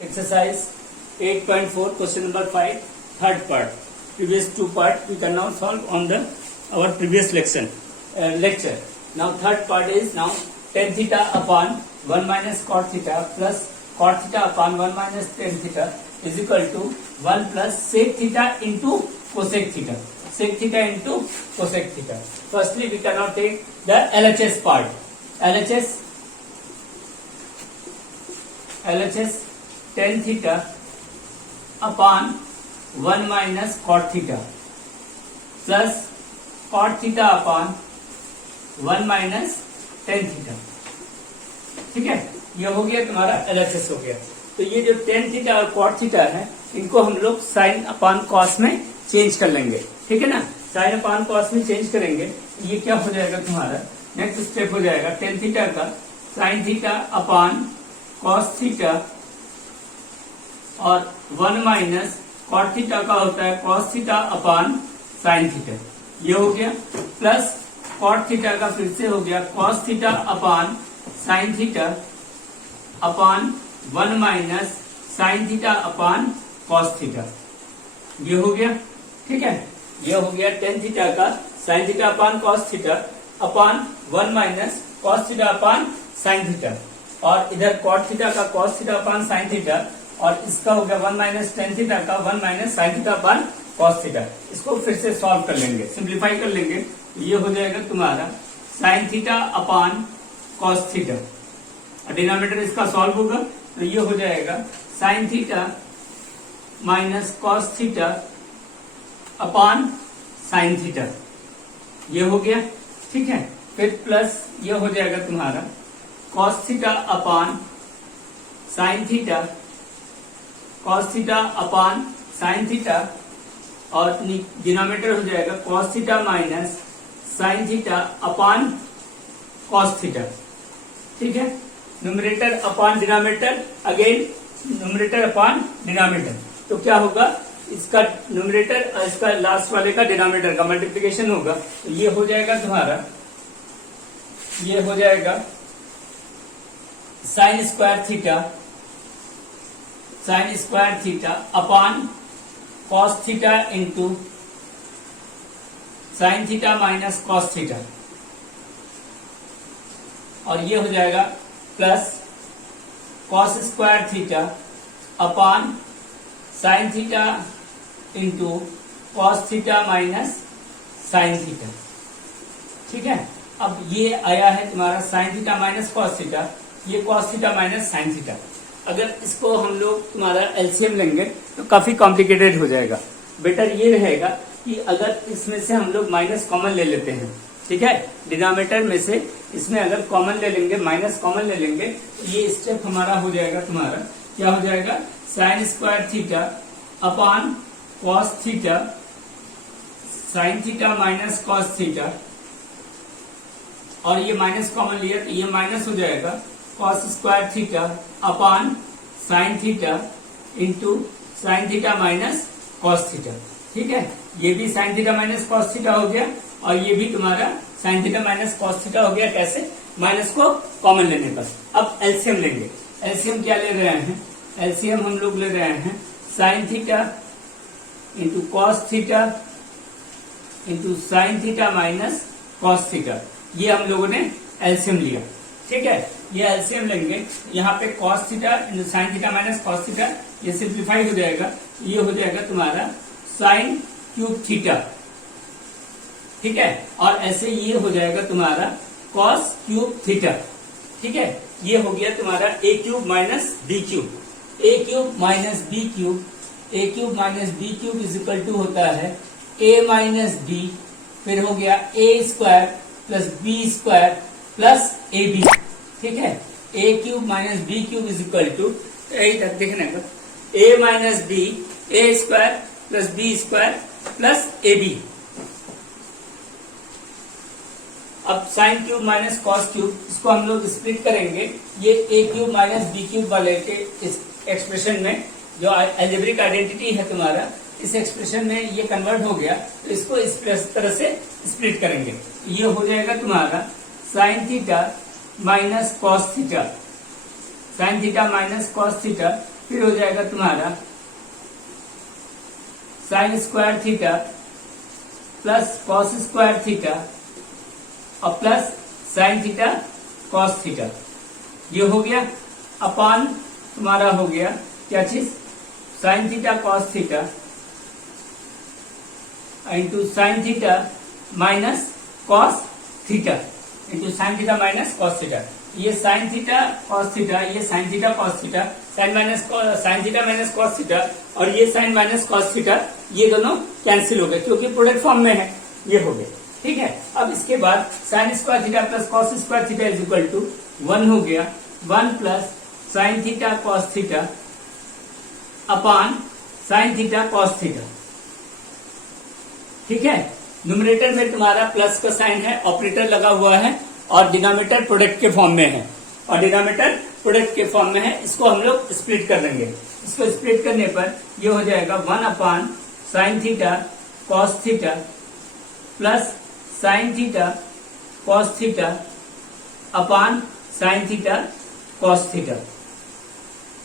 Exercise 8.4, question number 5, third part. Previous two part we can now solve on the our previous lecture. Now third part is now tan theta upon 1 minus cot theta plus cot theta upon 1 minus tan theta is equal to 1 plus sec theta into cosec theta. Sec theta into cosec theta. Firstly, we cannot take the LHS part. LHS tan theta upon 1 minus cot theta plus cot theta upon 1 minus tan theta. ठीक है, ये हो गया तुम्हारा LHS हो गया. तो ये जो tan थीटा और cot थीटा है इनको हम लोग sin अपॉन cos में चेंज कर लेंगे. ठीक है ना, sin अपॉन cos में चेंज करेंगे. ये क्या हो जाएगा तुम्हारा नेक्स्ट स्टेप हो जाएगा tan थीटा का sin theta upon cos theta और 1 माइनस cot थीटा का होता है cos theta upon sin theta. ये हो गया प्लस cot थीटा का फिर से हो गया cos theta upon sin theta upon 1 minus sin theta upon cos theta. ये हो गया. ठीक है, ये हो गया tan थीटा का sin theta upon cos theta upon 1 minus cos theta upon sin theta और इधर cot थीटा का cos theta upon sin theta और इसका हो गया 1 माइनस tan थीटा का 1 minus sin theta upon cos theta. इसको फिर से सॉल्व कर लेंगे, सिंप्लीफाई कर लेंगे. ये हो जाएगा तुम्हारा sin theta upon cos theta. Denominator इसका सॉल्व होगा तो ये हो जाएगा sin theta minus cos theta upon sin theta. ये हो गया. ठीक है, फिर प्लस ये हो जाएगा तुम्हारा cos theta upon sin theta, cos theta upon sin theta और डिनोमिनेटर हो जाएगा cos theta minus sin theta upon cos theta. ठीक है, numerator upon denominator, again numerator upon denominator. तो क्या होगा, इसका न्यूमरेटर और इसका लास्ट वाले का डिनोमिनेटर का मल्टीप्लिकेशन होगा. तो ये हो जाएगा तुम्हारा, ये हो जाएगा sine square theta upon cos theta into sine theta minus cos theta और ये हो जाएगा plus cos square theta upon sine theta into cos theta minus sine theta. ठीक है, अब ये आया है तुम्हारा sine theta minus cos theta, ये cos theta minus sine theta. अगर इसको हम लोग तुम्हारा एलसीएम लेंगे तो काफी कॉम्प्लिकेटेड हो जाएगा. बेटर ये रहेगा कि अगर इसमें से हम लोग माइनस कॉमन ले लेते हैं. ठीक है, डिनोमिनेटर में से इसमें अगर कॉमन ले लेंगे, माइनस कॉमन ले लेंगे तो ये स्टेप हमारा हो जाएगा तुम्हारा क्या हो जाएगा sine square theta upon cos theta sine theta minus cos theta और ये माइनस कॉमन लिया तो ये माइनस हो जाएगा cos square theta upon sine theta into sine theta minus cos theta. ठीक है, ये भी sign theta minus cos theta हो गया और ये भी तुम्हारा sine theta minus cos theta हो गया. कैसे, माइनस को कॉमन लेने पर. अब एलसीएम लेंगे. एलसीएम क्या ले रहे हैं, एलसीएम हम लोग ले रहे हैं sign theta into cos theta into sine theta minus cos theta. ये हम लोगों ने एलसीएम लिया. ठीक है, ये एलसीएम लेंगे. यहाँ पे cos theta into sine theta minus cos theta, ये सिंप्लीफाई हो जाएगा. ये हो जाएगा तुम्हारा साइन क्यूब थीटा. ठीक है, और ऐसे ये हो जाएगा तुम्हारा कॉस क्यूब थीटा. ठीक है, ये हो गया तुम्हारा a cube minus b cube. A cube minus b cube, a cube minus b cube is equal to होता है ए माइनस बी, फिर हो गया a square plus b square plus a b. ठीक है, a cube minus b cube is equal to यही तक देखने का a minus b a square plus b square plus a b. अब sine cube minus cos cube, इसको हम लोग स्प्लिट करेंगे. ये ए क्यूब माइनस बी क्यूब वाले के इस एक्सप्रेशन में जो अलजेब्रिक आइडेंटिटी है तुम्हारा, इस एक्सप्रेशन में ये कन्वर्ट हो गया. तो इसको इस तरह से स्प्लिट करेंगे. ये हो जाएगा तुम्हारा sine theta minus cos theta sine theta minus cos theta फिर हो जाएगा तुम्हारा sine square theta plus cos square theta और plus sine theta cos theta, ये हो गया अपान तुम्हारा हो गया क्या चीज, sine theta cos theta into sine theta minus cos theta into sine theta minus cos theta. ये साइन थीटा कॉस थीटा, ये sine theta cos theta, sine theta minus cos theta और ये साइन माइनस कॉस थीटा, ये दोनों cancel हो गए क्योंकि product form में है, ये हो गए। ठीक है, अब इसके बाद sine square theta plus cos square theta is equal to 1 हो गया, 1 plus sine theta cos theta upon sine theta cos theta. ठीक है, न्यूमरेटर में तुम्हारा प्लस का साइन है, ऑपरेटर लगा हुआ है और डिनोमिनेटर प्रोडक्ट के फॉर्म में है और डिनोमिनेटर प्रोडक्ट के फॉर्म में है। इसको हम लोग स्प्लिट कर देंगे। इसको स्प्लिट करने पर ये हो जाएगा 1 upon sine theta cos theta plus sine theta cos theta upon sine theta cos theta.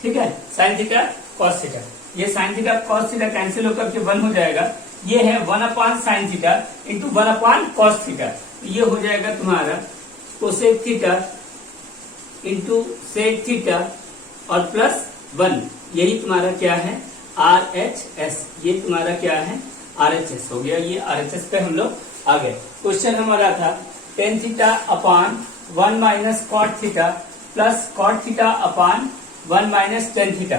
ठीक है, साइन थीटा कॉस थीटा, ये sine theta cos theta cancel होकर के 1 हो जाएगा। ये है 1 upon sine theta into 1 upon cos theta, तो ये हो जाएगा तुम्हारा cosec theta into sec theta और प्लस 1, यही तुम्हारा क्या है RHS, ये तुम्हारा क्या है RHS हो गया। ये RHS पे हम लोग आ गए। क्वेश्चन हमारा था tan theta upon 1 minus cot theta plus cot theta upon 1 minus tan theta.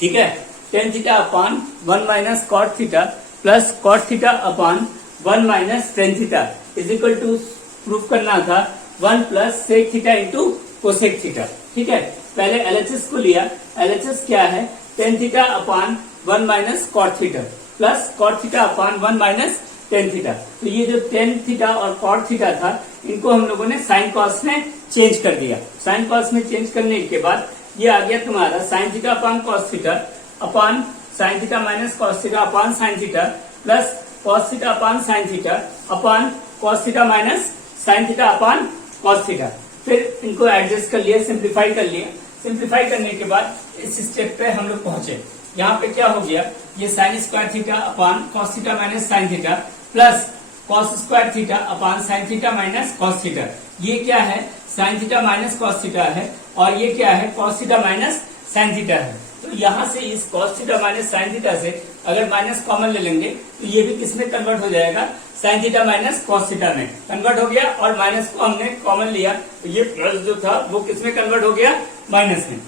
ठीक है, tan theta upon 1 minus cot theta plus cot theta upon 1 minus tan theta is equal to proof करना था 1 plus sec theta into cosec theta. ठीक है, पहले LHS को लिया। LHS क्या है, tan theta upon 1 minus cot theta plus cot theta upon 1 minus tan theta. तो ये जो टेन थीटा और कॉट थीटा था, इनको हम लोगों ने साइन कॉस में चेंज कर दिया। साइन कॉस में चेंज करने के बाद ये आ गया तुम्हारा sine theta upon cos theta upon sine theta minus cos theta upon sine theta plus cos theta upon sine theta upon cos theta minus sine theta upon cos theta. फिर इनको adjust कर लिया, सिंप्लीफाई कर लिया। Simplify करने के बाद इस स्टेप पे हम लोग पहुंचे। यहाँ पे क्या हो गया, ये साइन स्क्वायर थीटा अपान cos theta minus sine theta plus cos square theta upon sine theta minus cos theta. ये क्या है, sine theta minus cos theta है और ये क्या है, cos theta minus sine theta है। तो यहाँ से इस cos theta minus sine theta से अगर माइनस कॉमन ले लेंगे तो ये भी किसमें कन्वर्ट हो जाएगा, sign theta minus cos theta में कन्वर्ट हो गया और माइनस को हमने कॉमन लिया तो ये प्लस जो था वो किसमें कन्वर्ट हो गया, माइनस में।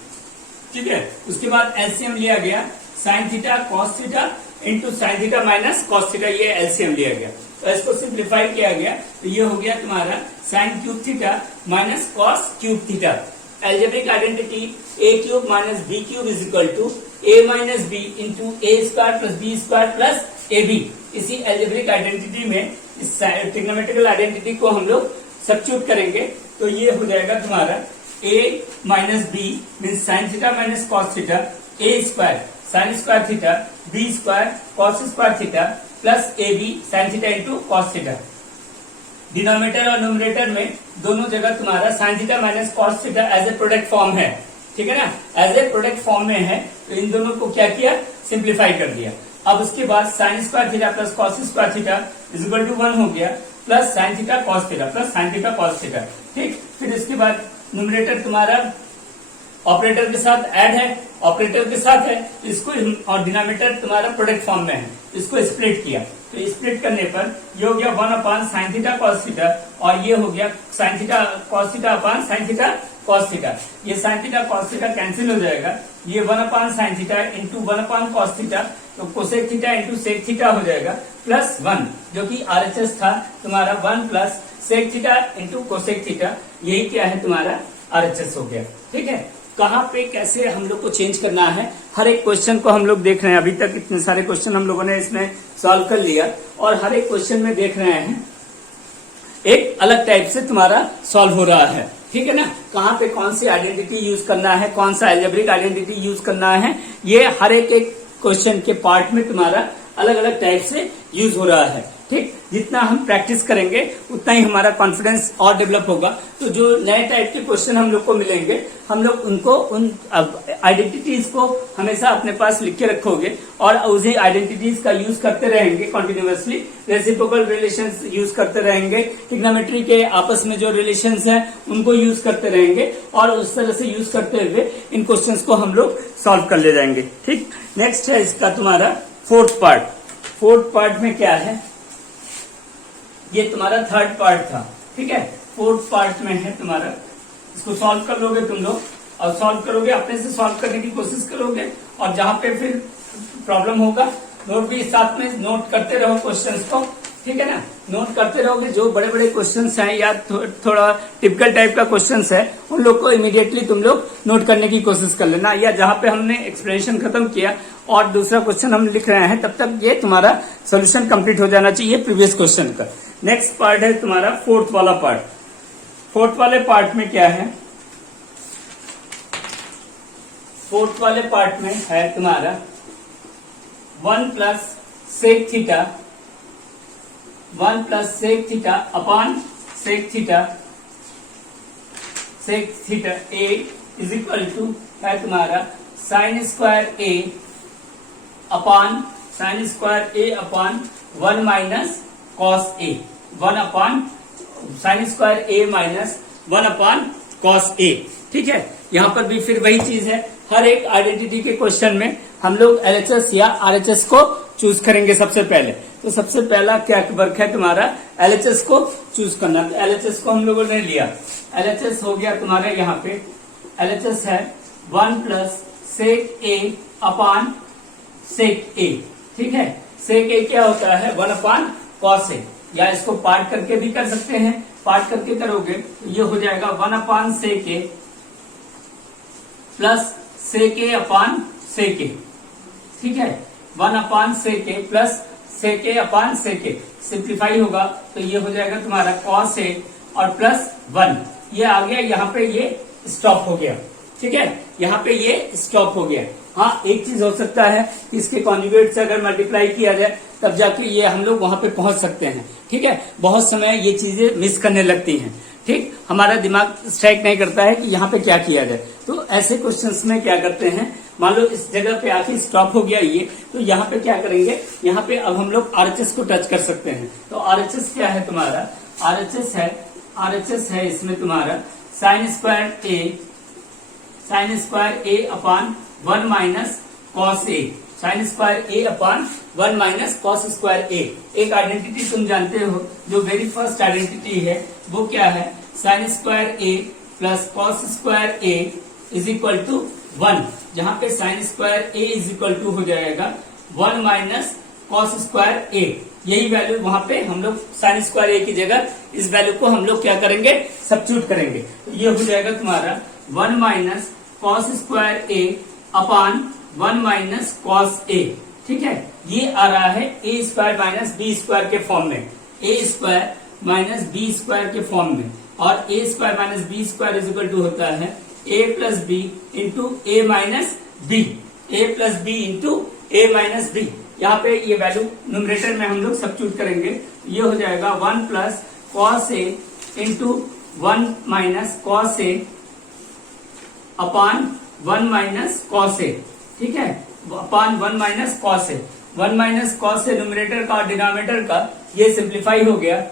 ठीक है, उसके बाद एलसीएम लिया गया, sine theta cos theta into sine theta minus cos theta, ये एलसीएम लिया गया। तो इसको सिंप्लीफाई किया गया तो ये हो गया तुम्हारा sine cube theta minus cos cube theta. Algebraic identity a cube minus b cube is equal to a minus b into a square plus b square plus ab। इसी एल्जेब्रिक आइडेंटिटी में इस ट्रिग्नोमेट्रिकल आइडेंटिटी को हम लोग substitute करेंगे तो ये हो जाएगा तुम्हारा a minus b mean sine theta minus cos theta, a square sine square theta, b square cos square theta plus ab sine theta into cos theta. Denominator और न्यूमरेटर में दोनों जगह तुम्हारा sine theta minus cos theta as a product form है। ठीक है ना, as a product form में है तो इन दोनों को क्या किया, सिंप्लीफाई कर दिया। अब उसके बाद sine square theta plus cos square theta is equal to 1 हो गया plus sine theta cos theta plus sine theta cos theta. ठीक, फिर इसके बाद न्यूमरेटर तुम्हारा ऑपरेटर के साथ ऐड है, ऑपरेटर के साथ है इसको, और डिनोमिनेटर तुम्हारा प्रोडक्ट फॉर्म में है, इसको स्प्लिट किया। तो स्प्लिट करने पर ये हो गया 1 upon sine theta cos theta और ये हो गया sine theta cos theta upon sine theta cos theta. ये sine theta cos theta cancel हो जाएगा, ये 1 upon sine theta into 1 upon cos theta, तो cosec theta into sec theta हो जाएगा प्लस 1 जो कि आरएचएस था तुम्हारा 1 plus sec theta into cosec theta, यही क्या है तुम्हारा आरएचएस हो गया। ठीक है, कहाँ पे कैसे हम लोग को चेंज करना है, हर एक क्वेश्चन को हम लोग देख रहे हैं। अभी तक इतने सारे क्वेश्चन हम लोगों ने इसमें सॉल्व कर लिया और हर एक क्वेश्चन में देख रहे हैं एक अलग टाइप से तुम्हारा सॉल्व हो रहा है। ठीक है ना, कहाँ पे कौन सी आइडेंटिटी यूज करना है, कौन सा एल्जेब्रिक आइडेंटिटी यूज करना है, ये हर एक क्वेश्चन के पार्ट में तुम्हारा अलग अलग टाइप से यूज हो रहा है। ठीक, जितना हम प्रैक्टिस करेंगे उतना ही हमारा कॉन्फिडेंस और डेवलप होगा। तो जो नए टाइप के क्वेश्चन हम लोग को मिलेंगे, हम लोग उनको उन आइडेंटिटीज को हमेशा अपने पास लिख के रखोगे और उसी आइडेंटिटीज का यूज करते रहेंगे कंटिन्यूअसली। रेसिप्रोकल रिलेशंस यूज करते रहेंगे, ट्रिग्नोमेट्री के आपस में जो रिलेशंस हैं उनको यूज करते रहेंगे और उस तरह से यूज करते हुए इन क्वेश्चंस को हम लोग सॉल्व कर ले जाएंगे। ठीक, नेक्स्ट है इसका तुम्हारा फोर्थ पार्ट। फोर्थ पार्ट में क्या है, ये तुम्हारा थर्ड पार्ट था। ठीक है, फोर्थ पार्ट में है तुम्हारा, इसको सॉल्व कर लोगे तुम लोग और सॉल्व करोगे, अपने से सॉल्व करने की कोशिश करोगे और जहां पे फिर प्रॉब्लम होगा नोट भी साथ में नोट करते रहो क्वेश्चंस को। ठीक है ना, नोट करते रहोगे। जो बड़े बड़े क्वेश्चंस हैं या थोड़ा टिपिकल टाइप का क्वेश्चंस है उन लोग को इमीडिएटली तुम लोग नोट करने की कोशिश कर लेना, या जहां पे हमने एक्सप्लेनेशन खत्म किया और दूसरा क्वेश्चन हम लिख रहे हैं तब तक ये तुम्हारा सोल्यूशन कंप्लीट हो जाना चाहिए प्रीवियस क्वेश्चन का। नेक्स्ट पार्ट है तुम्हारा फोर्थ वाला पार्ट। फोर्थ वाले पार्ट में क्या है, फोर्थ वाले पार्ट में है तुम्हारा 1 plus sec theta, 1 plus sec theta upon sec theta, sec theta A is equal to है तुम्हारा sine square A upon sine square A upon 1 minus cos A, 1 upon sine square A minus 1 upon cos ए। ठीक है, यहां पर भी फिर वही चीज है, हर एक आइडेंटिटी के क्वेश्चन में हम लोग एलएचएस या आरएचएस को चूज करेंगे सबसे पहले। तो सबसे पहला क्या वर्क है तुम्हारा, एलएचएस को चूज करना। तो एलएचएस को हम लोगों ने लिया, एलएचएस हो गया तुम्हारे यहाँ पे, एलएचएस है 1 प्लस सेक ए अपॉन सेक ए। ठीक है, सेक ए क्या होता है 1 अपॉन कॉस ए, या इसको पार्ट करके भी कर सकते हैं, पार्ट करके करोगे तो ये हो जाएगा 1 अपॉन सेक ए प्लस सेक ए अपॉन सेक ए। ठीक है, 1 अपॉन सेक ए प्लस सेक ए अपॉन सेक ए, सिंप्लीफाई होगा तो ये हो जाएगा तुम्हारा कॉस ए और प्लस 1, ये आ गया, यहाँ पे ये स्टॉप हो गया। ठीक है, यहाँ पे ये स्टॉप हो गया। हाँ, एक चीज हो सकता है कि इसके कॉन्जुगेट से अगर मल्टीप्लाई किया जाए तब जाके ये हम लोग वहां पे पहुंच सकते हैं। ठीक है, बहुत समय ये चीजें मिस करने लगती हैं। ठीक, हमारा दिमाग स्ट्राइक नहीं करता है कि यहाँ पे क्या किया जाए। तो ऐसे क्वेश्चंस में क्या करते हैं, मान लो इस जगह पे आके स्टॉप हो गया ये, तो यहाँ पे क्या करेंगे, यहाँ पे अब हम लोग आरएचएस को टच कर सकते हैं। तो आरएचएस क्या है तुम्हारा, आरएचएस है इसमें तुम्हारा साइन स्क्वायर ए अपॉन 1 माइनस कॉस ए, साइन स्क्वायर ए अपॉन 1 माइनस कॉस स्क्वायर ए। एक आइडेंटिटी तुम जानते हो, जो वेरी फर्स्ट आइडेंटिटी है वो क्या है, sine square A plus cos square A is equal to 1, जहां पे sine square A is equal to हो जाएगा 1 माइनस कॉस स्क्वायर ए। यही वैल्यू वहां पे हम लोग साइन स्क्वायर ए की जगह इस वैल्यू को हम लोग क्या करेंगे, सब्स्टिट्यूट करेंगे। तो ये हो जाएगा तुम्हारा 1 माइनस कॉस स्क्वायर ए अपॉन 1 माइनस कॉस ए। ठीक है, ये आ रहा है a square minus B square के फॉर्म में, a square minus B square के फॉर्म में, और a square minus B square is equal to होता है a plus b into a minus b, a plus b into a minus b. यहाँ पे ये वैल्यू न्यूमरेटर में हम लोग सब्स्टिट्यूट करेंगे, ये हो जाएगा 1 plus cos A into 1 minus cos A upon 1 minus cos ए। ठीक है, upon 1 minus cos A, 1 minus cos A numerator का और डिनोमिनेटर का ये सिंप्लीफाई हो गया,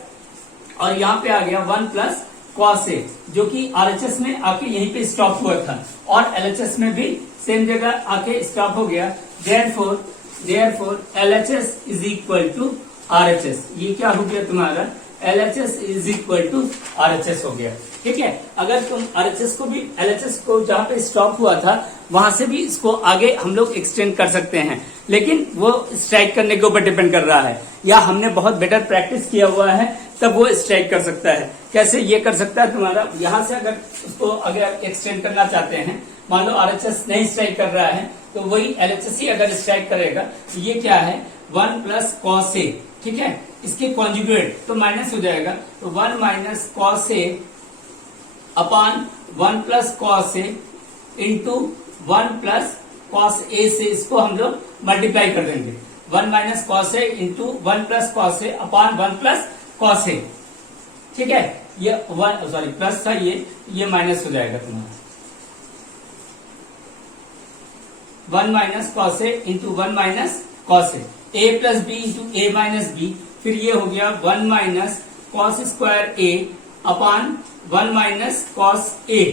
और यहाँ पे आ गया 1 प्लस कॉस ए, जो कि आरएचएस में आके यहीं पे स्टॉप हुआ था और एलएचएस में भी सेम जगह आके स्टॉप हो गया। Therefore LHS is equal to RHS. ये क्या हो गया तुम्हारा, LHS is equal to RHS हो गया। ठीक है, अगर तुम आरएचएस को भी, एलएचएस को जहां पे स्टॉप हुआ था वहां से भी इसको आगे हम लोग एक्सटेंड कर सकते हैं, लेकिन वो स्ट्राइक करने के ऊपर डिपेंड कर रहा है, या हमने बहुत बेटर प्रैक्टिस किया हुआ है तब वो स्ट्राइक कर सकता है। कैसे ये कर सकता है तुम्हारा, यहां से अगर उसको अगर एक्सटेंड करना चाहते हैं, मान लो आरएचएस नहीं स्ट्राइक कर रहा है तो वही एलएचएस ही अगर स्ट्राइक करेगा, तो ये क्या है 1 प्लस कॉस ए। ठीक है, इसके कॉन्जुगेट तो माइनस हो जाएगा, तो 1 minus cos A upon 1 plus cos A into 1 plus cos A से इसको हम लोग मल्टीप्लाई कर देंगे। 1 minus cos A into 1 plus cos A upon 1 plus cos A. ठीक है, ये प्लस था, ये माइनस हो जाएगा तुम्हारा 1 minus cos A into 1 minus cos A plus b into a minus b. फिर ये हो गया 1 माइनस कॉस स्क्वायर ए अपॉन 1 माइनस कॉस ए।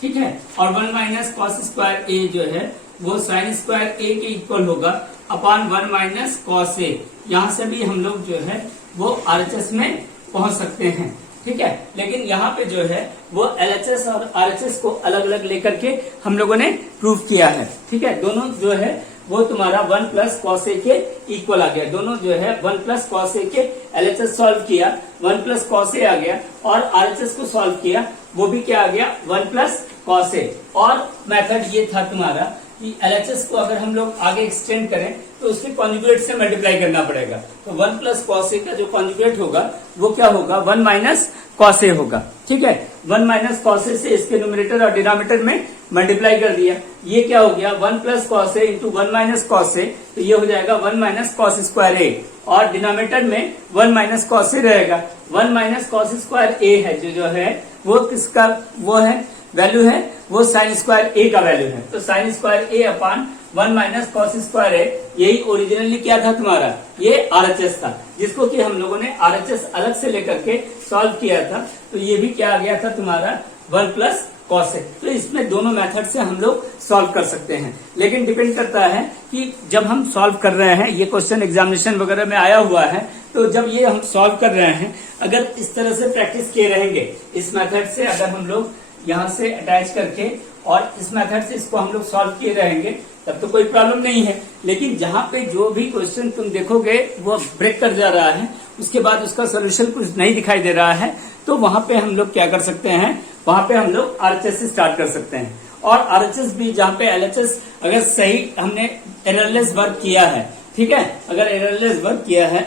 ठीक है, और 1 माइनस कॉस स्क्वायर ए जो है वो साइन स्क्वायर ए के इक्वल होगा अपॉन 1 माइनस कॉस ए। यहां से भी हम लोग जो है वो आरएचएस में पहुंच सकते हैं। ठीक है, लेकिन यहाँ पे जो है वो एलएचएस और आरएचएस को अलग अलग लेकर के हम लोगों ने प्रूव किया है। ठीक है, दोनों जो है वो तुम्हारा 1 प्लस कॉस ए के इक्वल आ गया। दोनों जो है 1 प्लस कॉस ए के एलएचएस सॉल्व किया, 1 प्लस कॉस ए आ गया, और आरएचएस को सॉल्व किया, वो भी क्या आ गया 1 प्लस कॉस ए। और मेथड ये था तुम्हारा कि एलएचएस को अगर हम लोग आगे एक्सटेंड करें तो उसके कॉन्जुगेट से मल्टीप्लाई करना पड़ेगा। तो 1 प्लस कॉस ए का जो कॉन्जुगेट होगा वो क्या होगा 1 माइनस कॉस ए होगा। ठीक है, 1 माइनस कॉस ए से इसके न्यूमरेटर और डिनोमिनेटर में मल्टीप्लाई कर दिया। ये क्या हो गया 1 plus cos A into 1 minus cos ए, तो ये हो जाएगा 1 माइनस कॉस स्क्वायर ए, और डिनोमिनेटर में 1 माइनस कॉस ए रहेगा। 1 माइनस कॉस स्क्वायर ए है जो है वो किसका वो है वैल्यू है, वो साइन स्क्वायर ए का वैल्यू है। तो साइन स्क्वायर ए अपॉन 1 माइनस कॉस स्क्वायर ए, यही ओरिजिनली क्या था तुम्हारा, ये आरएचएस था, जिसको कि हम लोगों ने आरएचएस अलग से लेकर के सॉल्व किया था। तो ये भी क्या आ गया था तुम्हारा 1 प्लस कॉस ए। तो इसमें दोनों मेथड से हम लोग सॉल्व कर सकते हैं, लेकिन डिपेंड करता है कि जब हम सॉल्व कर रहे हैं, ये क्वेश्चन एग्जामिनेशन वगैरह में आया हुआ है, तो जब ये हम सॉल्व कर रहे हैं, अगर इस तरह से प्रैक्टिस किए रहेंगे, इस मेथड से अगर हम लोग यहाँ से अटैच करके और इस मेथड से इसको हम लोग सॉल्व किए रहेंगे, तब तो कोई प्रॉब्लम नहीं है। लेकिन जहाँ पे जो भी क्वेश्चन तुम देखोगे वो ब्रेक कर जा रहा है, उसके बाद उसका सोल्यूशन कुछ नहीं दिखाई दे रहा है, तो वहां पे हम लोग क्या कर सकते हैं, वहां पे हम लोग आरएचएस से स्टार्ट कर सकते हैं। और आरएचएस भी जहाँ पे एलएचएस अगर सही हमने एररलेस वर्क किया है, ठीक है, अगर एररलेस वर्क किया है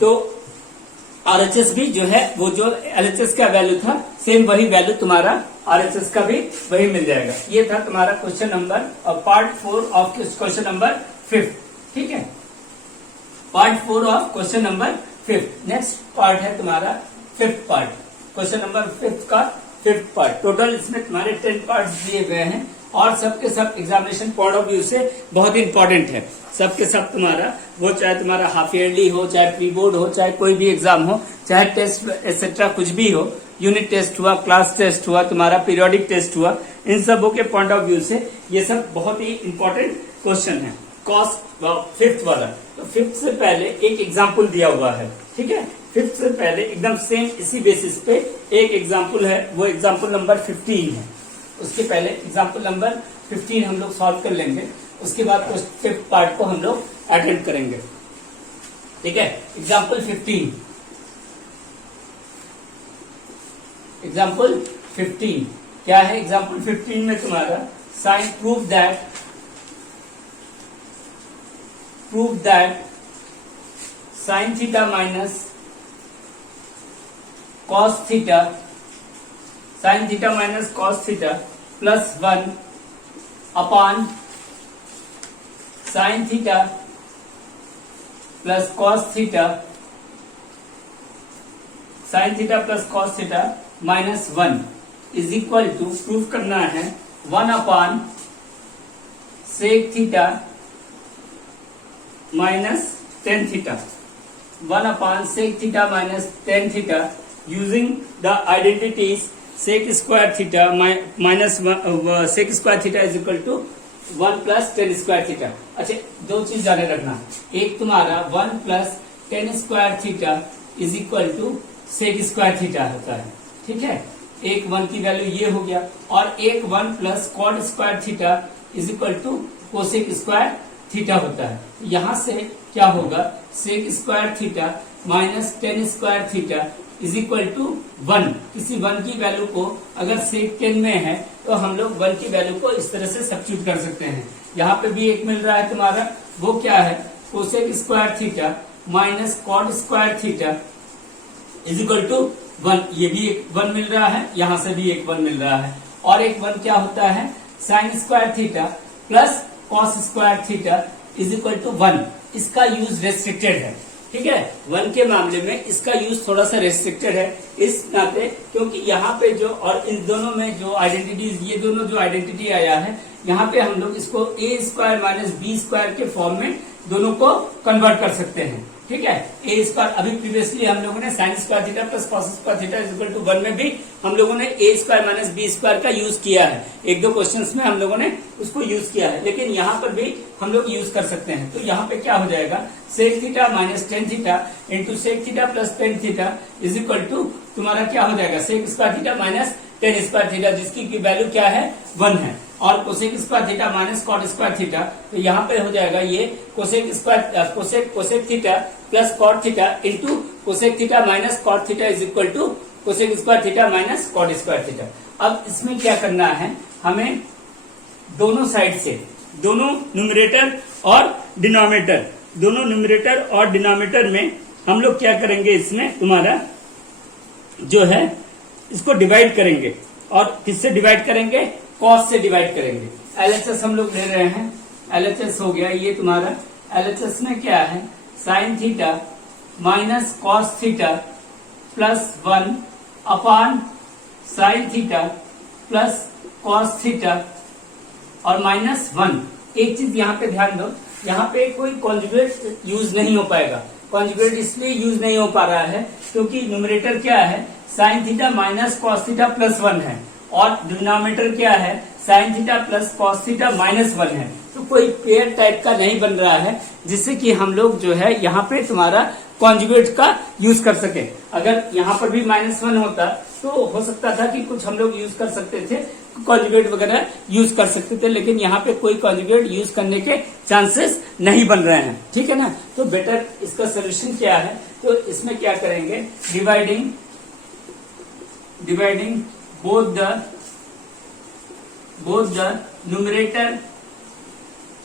तो आरएचएस भी जो है वो जो एलएचएस का वैल्यू था सेम वही वैल्यू तुम्हारा आरएचएस का भी वही मिल जाएगा। ये था तुम्हारा क्वेश्चन नंबर और पार्ट 4 ऑफ क्वेश्चन नंबर 5। ठीक है, part 4 of question number 5। Next part है तुम्हारा 5th पार्ट, क्वेश्चन नंबर 5 का 5th पार्ट। टोटल इसमें तुम्हारे 10 पार्ट्स दिए गए हैं और सबके सब एग्जामिनेशन पॉइंट ऑफ व्यू से बहुत इंपॉर्टेंट है। सबके सब तुम्हारा वो चाहे तुम्हारा हाफ ईयरली हो, चाहे प्री बोर्ड हो, चाहे कोई भी एग्जाम हो, चाहे टेस्ट एक्सेट्रा कुछ भी हो, यूनिट टेस्ट हुआ, क्लास टेस्ट हुआ, तुम्हारा पीरियोडिक टेस्ट हुआ, इन सबों के पॉइंट ऑफ व्यू से ये सब बहुत ही इंपॉर्टेंट क्वेश्चन है। कॉस 5th वाला, तो 5th से पहले एक एग्जाम्पल दिया हुआ है। ठीक है, 5th से पहले एकदम सेम इसी बेसिस पे एक एग्जाम्पल है, वो एग्जाम्पल नंबर 15 है। उसके पहले एग्जाम्पल नंबर 15 हम लोग सॉल्व कर लेंगे, उसके बाद 5th पार्ट को हम लोग अटेंड करेंगे। ठीक है, एग्जाम्पल 15, एग्जाम्पल 15 क्या है, एग्जाम्पल 15 में तुम्हारा sine prove that sine theta minus cos theta, sine theta minus cos theta plus 1 upon sine theta plus cos theta, sine theta plus cos theta minus 1 is equal to, prove करना है 1 upon sec theta minus tan theta, 1 upon sec theta minus tan theta using the identities sec square theta minus sec square theta is equal to 1 plus tan square theta. अच्छा, दो चीज जाने रखना, एक तुम्हारा 1 plus tan square theta is equal to sec square theta होता है। ठीक है, एक 1 की वैल्यू ये हो गया, और एक 1 plus cot square theta is equal to cosec square theta होता है। यहां से क्या होगा, sec square theta minus tan square theta is equal to 1। किसी 1 की वैल्यू को अगर सेक 10 में है तो हम लोग 1 की वैल्यू को इस तरह से सब्स्टिट्यूट कर सकते हैं। यहाँ पे भी एक मिल रहा है तुम्हारा, वो क्या है, cosec square theta minus cot square theta is equal to 1। ये भी एक 1 मिल रहा है, यहाँ से भी एक 1 मिल रहा है, और एक 1 क्या होता है, sine square theta plus cos square theta is equal to 1, इसका यूज रेस्ट्रिक्टेड है। ठीक है, 1 के मामले में इसका यूज थोड़ा सा रेस्ट्रिक्टेड है इस नाते, क्योंकि यहाँ पे जो और इन दोनों में जो आइडेंटिटीज, ये दोनों जो आइडेंटिटी आया है, यहाँ पे हम लोग इसको ए स्क्वायर माइनस बी स्क्वायर के फॉर्म में दोनों को कन्वर्ट कर सकते हैं। ठीक है, ए स्क्वायर, अभी प्रीवियसली हम लोगों ने sine square theta plus cos square theta is equal to 1 में भी हम लोगों ने A square minus B square का यूज किया है। एक दो क्वेश्चंस में हम लोगों ने उसको यूज किया है, लेकिन यहाँ पर भी हम लोग यूज कर सकते हैं। तो यहाँ पे क्या हो जाएगा, sec theta minus tan theta into sec theta plus tan theta is equal to तुम्हारा क्या हो जाएगा, sec square theta minus tan square theta, जिसकी वैल्यू क्या है 1 है, और cosec square theta minus cot square theta, तो यहाँ पे हो जाएगा ये cosec square cosec theta plus cot theta into cosec theta minus cot theta is equal to cosec square theta minus cot square theta. अब इसमें क्या करना है, हमें दोनों साइड से, दोनों न्यूमरेटर और डिनोमिनेटर, दोनों न्यूमरेटर और डिनोमिनेटर में हम लोग क्या करेंगे, इसमें तुम्हारा जो है इसको डिवाइड करेंगे। और किससे डिवाइड करेंगे, कॉस से डिवाइड करेंगे। एलएचएस हम लोग ले रहे हैं, एलएचएस हो गया ये तुम्हारा, एलएचएस में क्या है, sine theta minus cos theta plus 1 upon sine theta plus cos theta और माइनस 1। एक चीज यहाँ पे ध्यान दो, यहाँ पे कोई कॉन्जुगेट यूज नहीं हो पाएगा। कॉन्जुगेट इसलिए यूज नहीं हो पा रहा है क्योंकि न्यूमरेटर क्या है, sine theta minus cos theta plus 1 है, और डिनोमिनेटर क्या है, sine theta plus cos theta minus 1 है। तो कोई पेयर टाइप का नहीं बन रहा है जिससे कि हम लोग जो है यहाँ पे तुम्हारा कॉन्जुगेट का यूज कर सके। अगर यहाँ पर भी -1 होता तो हो सकता था कि कुछ हम लोग यूज कर सकते थे, कॉन्जुगेट वगैरह यूज कर सकते थे, लेकिन यहाँ पे कोई कॉन्जुगेट यूज करने के चांसेस नहीं बन रहे हैं। ठीक है ना, तो बेटर इसका सोल्यूशन क्या है, तो इसमें क्या करेंगे, dividing both the numerator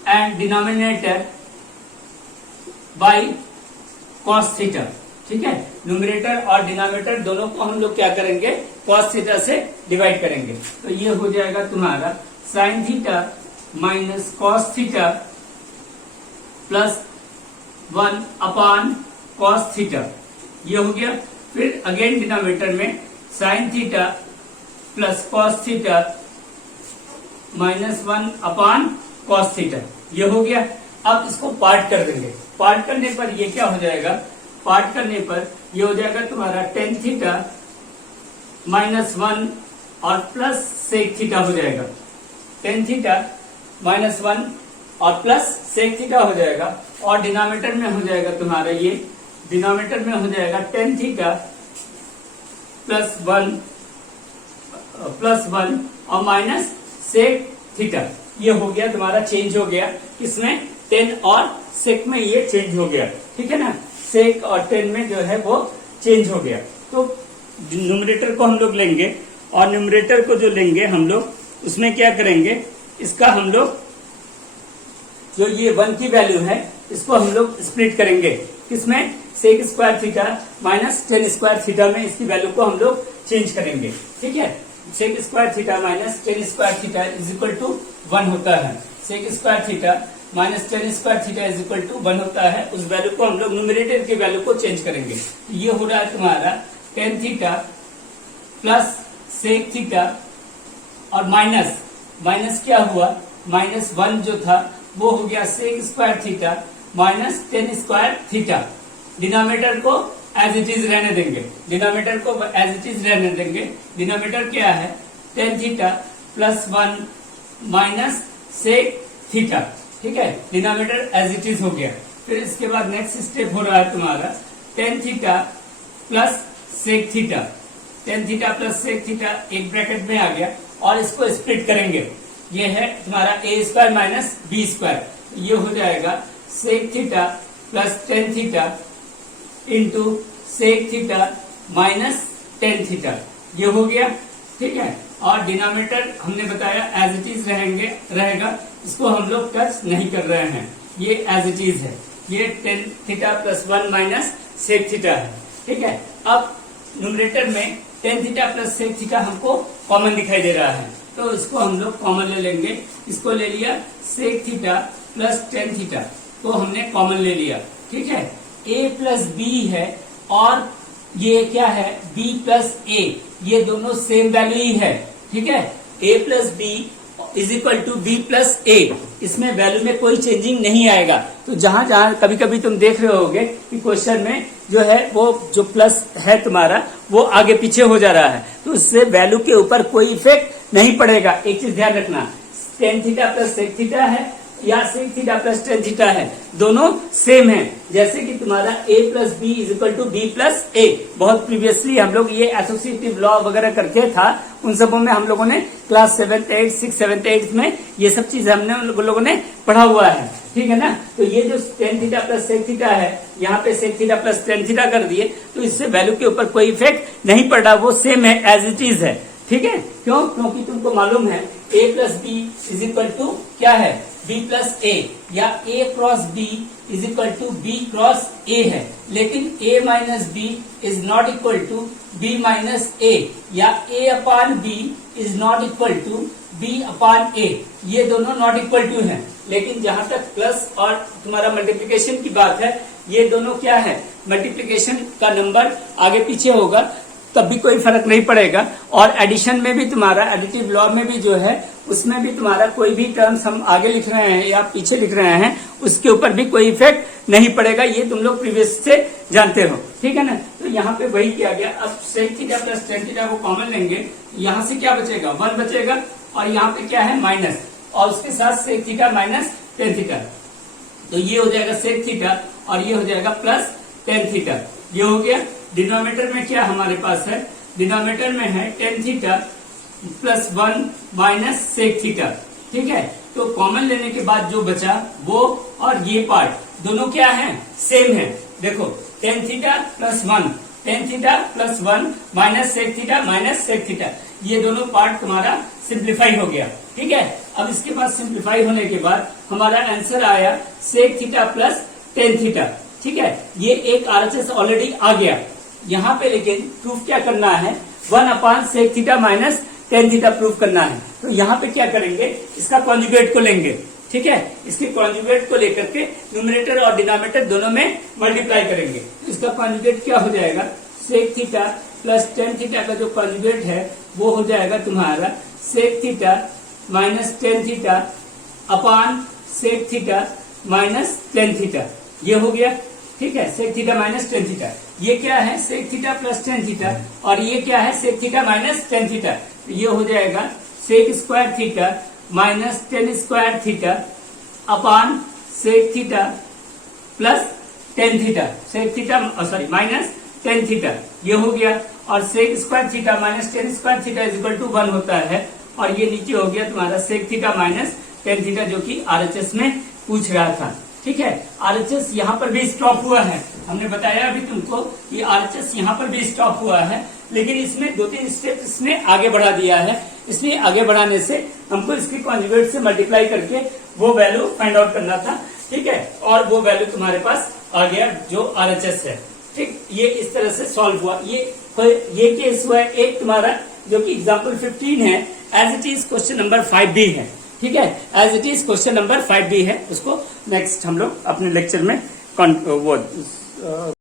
and denominator by cos theta। ठीक है, न्यूमरेटर और डिनोमिनेटर दोनों को हम लोग क्या करेंगे, cos थीटा से डिवाइड करेंगे। तो ये हो जाएगा तुम्हारा sine theta minus cos theta plus 1 upon cos theta, ये हो गया। फिर अगेन डिनोमिनेटर में sign theta plus cos theta minus 1 upon cos theta, ये हो गया। अब इसको पार्ट कर देंगे, पार्ट करने पर ये क्या हो जाएगा, पार्ट करने पर ये हो जाएगा तुम्हारा टेन थीटा माइनस 1 और प्लस सेक थीटा हो जाएगा, टेन थीटा माइनस 1 और प्लस सेक थीटा हो जाएगा। और डिनोमिनेटर में हो जाएगा तुम्हारा ये, डिनोमिनेटर में हो जाएगा टेन थीटा प्लस 1 और माइनस सेक थीटा, ये हो गया तुम्हारा, चेंज हो गया किसमें, 10 और सेक में ये चेंज हो गया। ठीक है ना, सेक और 10 में जो है वो चेंज हो गया। तो न्यूमरेटर को हम लोग लेंगे और न्यूमरेटर को जो लेंगे हम लोग, उसमें क्या करेंगे, इसका हम लोग जो ये 1 की वैल्यू है इसको हम लोग स्प्लिट करेंगे किसमें, sec square theta minus 10 square theta में इसकी वैल्यू को हम लोग चेंज करेंगे। ठीक है, sec square theta minus 10 square theta is equal to 1 होता है, sec square theta minus 10 square theta is equal to 1 होता है। उस वैल्यू को हम लोग न्यूमरेटर की वैल्यू को चेंज करेंगे। ये हो रहा है तुम्हारा tan theta plus sec theta और माइनस क्या हुआ, -1 जो था वो हो गया sec square theta minus 10 square theta. Denominator को एज इट इज रहने देंगे, डिनोमिनेटर को एज इट इज रहने देंगे। डिनोमिनेटर क्या है, tan theta plus 1 minus sec theta. ठीक है, डिनोमिनेटर एज इट इज हो गया। फिर इसके बाद नेक्स्ट स्टेप हो रहा है तुम्हारा tan theta plus sec theta, tan theta plus sec theta एक ब्रैकेट में आ गया और इसको स्प्लिट करेंगे। ये है तुम्हारा A square minus B square, ये हो जाएगा sec theta plus tan theta into sec theta minus tan theta, ये हो गया। ठीक है, और डिनोमिनेटर हमने बताया एज इट इज रहेगा, इसको हम लोग टच नहीं कर रहे हैं, ये एज इट इज है। ये tan theta plus 1 minus sec theta है। ठीक है, अब न्यूमरेटर में tan theta plus sec theta हमको कॉमन दिखाई दे रहा है, तो इसको हम लोग कॉमन ले लेंगे। इसको ले लिया sec theta plus tan theta, को हमने कॉमन ले लिया, ठीक है। a प्लस बी है और ये क्या है, b प्लस a, ये दोनों सेम वैल्यू ही है, ठीक है। a plus B is equal to b plus a, इसमें वैल्यू में कोई चेंजिंग नहीं आएगा। तो जहां जहां कभी कभी तुम देख रहे होगे कि क्वेश्चन में जो है वो जो प्लस है तुम्हारा वो आगे पीछे हो जा रहा है, तो उससे वैल्यू के ऊपर कोई इफेक्ट नहीं पड़ेगा। एक चीज ध्यान रखना, tan theta plus sec theta है या sec theta plus tan theta है, दोनों सेम है। जैसे कि तुम्हारा a plus B is equal to b plus a, बहुत प्रीवियसली हम लोग ये एसोसिएटिव लॉ वगैरह करके था, उन सबों में हम लोगों ने class 7th 8th 6th 7th 8th में ये सब चीज हमने उन लोगों ने पढ़ा हुआ है, ठीक है ना। तो ये जो tan theta plus sec theta है, यहाँ पे sec theta plus tan theta कर दिए, तो इससे वैल्यू के ऊपर कोई इफेक्ट नहीं पड़ रहा, वो सेम है, एज इट इज है, ठीक है। क्यों? क्योंकि तुमको मालूम है a plus B is equal to क्या है, b प्लस ए, या a cross b is equal to b cross a है, लेकिन a minus b is not equal to b minus a, या a upon b is not equal to b upon a, ये दोनों not equal to हैं। लेकिन जहां तक plus और तुम्हारा मल्टीप्लिकेशन की बात है, ये दोनों क्या है, मल्टीप्लिकेशन का नंबर आगे पीछे होगा तब भी कोई फर्क नहीं पड़ेगा। और एडिशन में भी तुम्हारा एडिटिव लॉ में भी जो है उसमें भी तुम्हारा कोई भी टर्म्स हम आगे लिख रहे हैं या पीछे लिख रहे हैं, उसके ऊपर भी कोई इफेक्ट नहीं पड़ेगा, ये तुम लोग प्रीवियस से जानते हो, ठीक है ना। तो यहाँ पे वही किया गया। अब sec theta plus tan theta को कॉमन लेंगे, यहाँ से क्या बचेगा, 1 बचेगा, और यहाँ पे क्या है, माइनस, और उसके साथ sec theta minus tan theta, तो ये हो जाएगा सेक थीटा और ये हो जाएगा प्लस टेन थीटा, ये हो गया। डिनोमिनेटर में क्या हमारे पास है, डिनोमिनेटर में है tan theta plus 1 minus sec theta, ठीक है। तो कॉमन लेने के बाद जो बचा वो और ये पार्ट दोनों क्या है, सेम है। देखो tan theta plus 1, tan theta plus 1 minus sec theta, ये दोनों पार्ट तुम्हारा सिंप्लीफाई हो गया, ठीक है। अब इसके बाद सिंप्लीफाई होने के बाद हमारा आंसर आया sec theta plus tan theta, ठीक है। ये एक आरएचएस ऑलरेडी आ गया यहाँ पे, लेकिन प्रूफ क्या करना है, 1 upon sec theta minus tan theta proof करना है। तो यहाँ पे क्या करेंगे, इसका कॉन्जुगेट को लेंगे, ठीक है। इसके कॉन्जुगेट को लेकर के न्यूमरेटर और डिनोमिनेटर दोनों में मल्टीप्लाई करेंगे। तो इसका कॉन्जुगेट क्या हो जाएगा, sec theta plus tan theta का जो कॉन्जुगेट है वो हो जाएगा तुम्हारा sec theta minus tan theta upon sec theta minus tan theta, ये हो गया, ठीक है। Sec theta minus tan theta, ये क्या है, sec theta plus tan theta, और ये क्या है, sec theta minus tan theta, तो ये हो जाएगा sec square theta minus tan square theta upon sec theta plus tan theta, sec theta sorry minus tan theta, ये हो गया। और sec square theta minus tan square theta is equal to 1 होता है, और ये नीचे हो गया तुम्हारा sec theta minus tan theta, जो कि आरएचएस में पूछ रहा था, ठीक है। आरएचएस यहाँ पर भी स्टॉप हुआ है, हमने बताया अभी तुमको कि आरएचएस यहाँ पर भी स्टॉप हुआ है, लेकिन इसमें 2-3 स्टेप इसने आगे बढ़ा दिया है। इसमें आगे बढ़ाने से हमको इसके कॉन्जुगेट से मल्टीप्लाई करके वो वैल्यू फाइंड आउट करना था, ठीक है। और वो वैल्यू तुम्हारे पास आ गया जो आरएचएस है, ठीक। ये इस तरह से सॉल्व हुआ। ये केस हुआ एक तुम्हारा जो कि एग्जाम्पल 15 है, as it is question number 5 भी है, ठीक है। As it is question number 5 भी है, उसको नेक्स्ट हम लोग अपने लेक्चर में